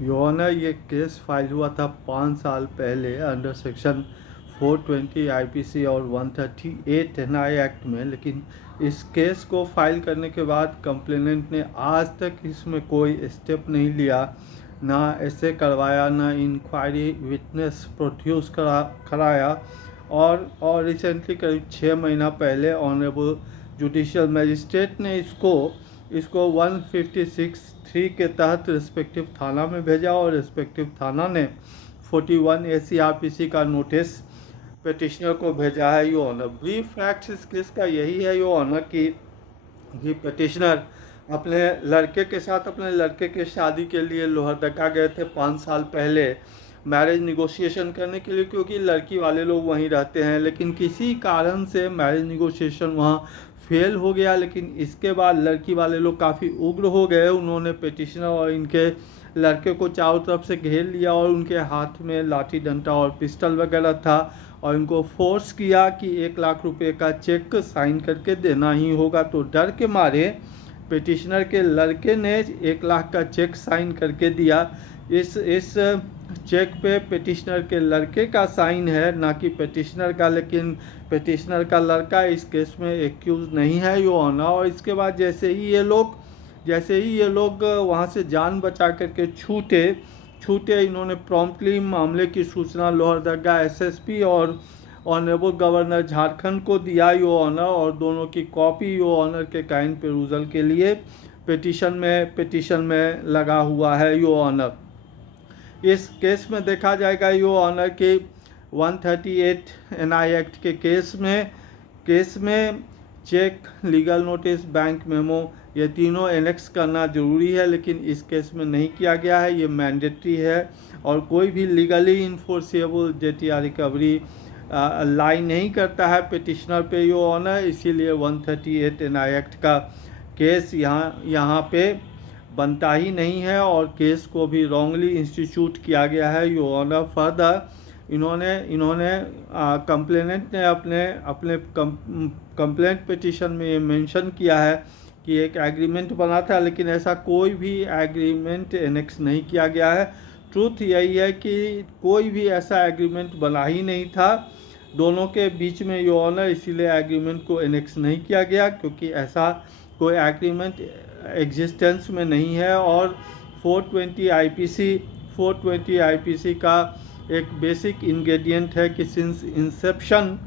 योना ये case file हुआ था 5 साल पहले अंडर सेक्शन 420 आईपीसी और 138 एनआई एक्ट में, लेकिन इस केस को फाइल करने के बाद कंप्लेनेंट ने आज तक इसमें कोई स्टेप नहीं लिया, ना ऐसे करवाया, ना इंक्वायरी विटनेस प्रोड्यूस कराया। और रिसेंटली करीब 6 महीना पहले ऑनरेबल जुडिशियल मजिस्ट्रेट ने इसको 156(3) के तहत रिस्पेक्टिव थाना में भेजा और रिस्पेक्टिव थाना ने 41 ACRPC का नोटिस पिटिशनर को भेजा है। यो ऑनर, ब्रीफ फैक्ट्स इस केस का यही है यो ऑनर कि पिटिशनर अपने लड़के के साथ अपने लड़के के शादी के लिए लोहरदगा गए थे 5 साल पहले मैरिज निगोशिएशन करने के लिए, क्योंकि लड़की वाले लोग वहीं रहते हैं। लेकिन किसी कारण से मैरिज निगोशिएशन वहाँ फेल हो गया। लेकिन इसके बाद लड़की वाले लोग काफ़ी उग्र हो गए। उन्होंने पिटिशनर और इनके लड़के को चारों तरफ से घेर लिया और उनके हाथ में लाठी डंडा और पिस्टल वगैरह था और इनको फोर्स किया कि 1 लाख रुपए का चेक साइन करके देना ही होगा। तो डर के मारे पिटिशनर के लड़के ने 1 लाख का चेक साइन करके दिया। इस चेक पे पिटिशनर के लड़के का साइन है, ना कि पिटिशनर का। लेकिन पिटिशनर का लड़का इस केस में एक्यूज नहीं है यो ऑनर। और इसके बाद जैसे ही ये लोग वहाँ से जान बचा करके छूटे, इन्होंने प्रॉम्प्टली मामले की सूचना लोहरदगा एसएसपी और ऑनरेबल गवर्नर झारखंड को दिया यो ऑनर, और दोनों की कॉपी यो ऑनर के काइंड पेरूजल के लिए पिटिशन में लगा हुआ है यो ऑनर। इस केस में देखा जाएगा यो ऑनर के 138 एनआई एक्ट के केस में cheque, legal notice, bank memo, ये तीनों एनेक्स करना ज़रूरी है। लेकिन इस केस में नहीं किया गया है, ये मैंडेटरी है। और कोई भी लीगली इन्फोर्सेबल जेटीआर रिकवरी लाई नहीं करता है पिटिशनर पे यो ऑनर। इसीलिए 138 एनआई एक्ट का केस यहाँ पे बनता ही नहीं है और केस को भी रॉन्गली इंस्टीट्यूट किया गया है यो ऑनर। फर्दर इन्होंने कंप्लेनेंट ने अपने कंप्लेंट पिटिशन में ये मेंशन किया है कि एक एग्रीमेंट बना था, लेकिन ऐसा कोई भी एग्रीमेंट एनेक्स नहीं किया गया है। ट्रूथ यही है कि कोई भी ऐसा एग्रीमेंट बना ही नहीं था दोनों के बीच में यो ऑनर। इसीलिए एग्रीमेंट को एनेक्स नहीं किया गया, क्योंकि ऐसा कोई एग्रीमेंट एग्जिस्टेंस में नहीं है। और 420 आईपीसी का एक बेसिक इंग्रेडिएंट है कि since inception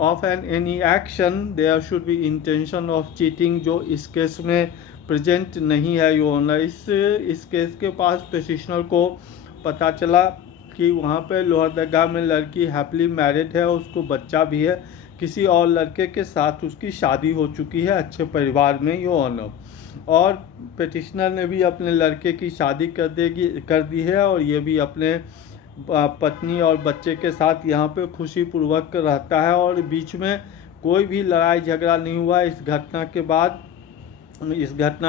of any action there should be intention of cheating, जो इस केस में प्रेजेंट नहीं है यो ऑनर। इस केस के पास पिटिशनर को पता चला कि वहाँ पे लोहरदगा में लड़की हैप्पीली मैरिड है, उसको बच्चा भी है, किसी और लड़के के साथ उसकी शादी हो चुकी है अच्छे परिवार में यो ऑनर। और पिटिशनर ने भी अपने लड़के की शादी कर दी है और ये भी अपने पत्नी और बच्चे के साथ यहाँ पे खुशीपूर्वक रहता है और बीच में कोई भी लड़ाई झगड़ा नहीं हुआ। इस घटना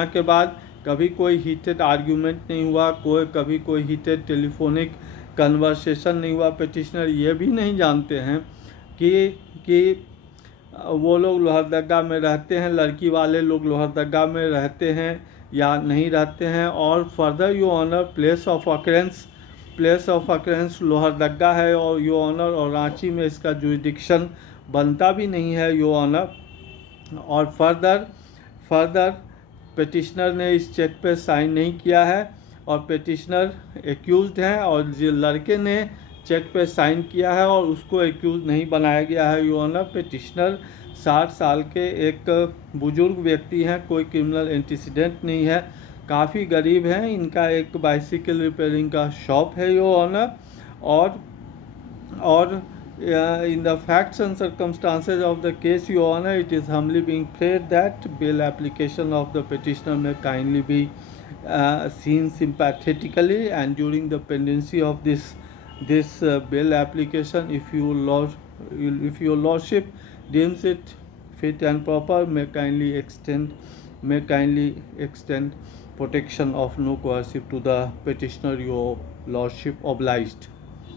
के बाद कभी कोई हीटेड आर्ग्यूमेंट नहीं हुआ, कभी कोई हीटेड टेलीफोनिक कन्वर्सेशन नहीं हुआ। पिटिशनर ये भी नहीं जानते हैं कि वो लोग लोहरदगा में रहते हैं, लड़की वाले लोग लोहरदगा में रहते हैं या नहीं रहते हैं। और further your honour place of occurrence Lohardaga है और यो ऑनर और रांची में इसका जुरिडिक्शन बनता भी नहीं है यो ऑनर। और फर्दर पिटिशनर ने इस चेक पे साइन नहीं किया है और पिटिशनर एक्यूज्ड हैं और जो लड़के ने चेक पे साइन किया है और उसको एक्यूज नहीं बनाया गया है यो ऑनर। पिटिशनर 60 साल के एक बुजुर्ग व्यक्ति हैं, कोई क्रिमिनल एंटीसीडेंट नहीं है, काफ़ी गरीब हैं। इनका एक बाइसिकल रिपेयरिंग का शॉप है यो ऑनर। और in the facts and circumstances of the case your honor, it is humbly being prayed that bail application of the petitioner may kindly be seen sympathetically, and during the pendency of this bail application, if your lordship deems it fit and proper, may kindly extend protection of no coercive to the petitioner, your lordship obliged.